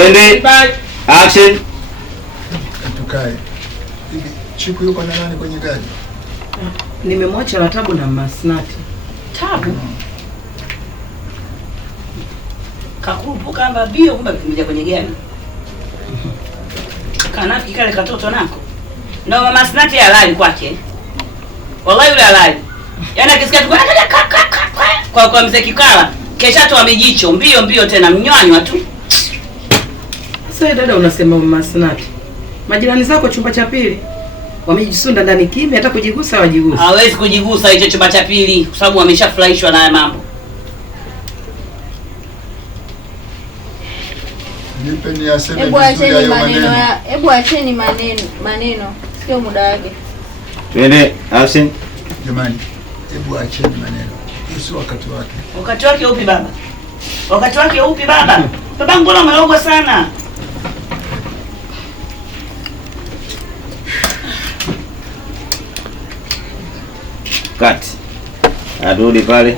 Twende. Action. Tukae. Chiku yuko na nani kwenye gari? Nimemwacha na Tabu na Masnati. Tabu? Kakurupuka kamba bio kumbe kimekuja kwenye gari. Kanafiki kale katoto nako. Ndio mama Masnati halali kwake. Wallahi yule halali. Yaani akisikia tu kwa mzee Kikala, kesha tu amejicho mbio tena mnyanywa tu. Sasa dada unasema mama Masnati. Majirani zako chumba cha pili wamejisunda ndani kimya, hata kujigusa wajigusa. Hawezi kujigusa hicho chumba cha pili kwa sababu wameshafurahishwa na haya mambo. Nipeni aseme vizuri hayo maneno. Hebu acheni maneno. Sio muda wake. Twende. Action. Jamani, hebu acheni maneno. Hii sio wakati wake. Wakati wake upi baba? Wakati wake upi baba? Baba mbona umeoga sana? Cut. Arudi pale.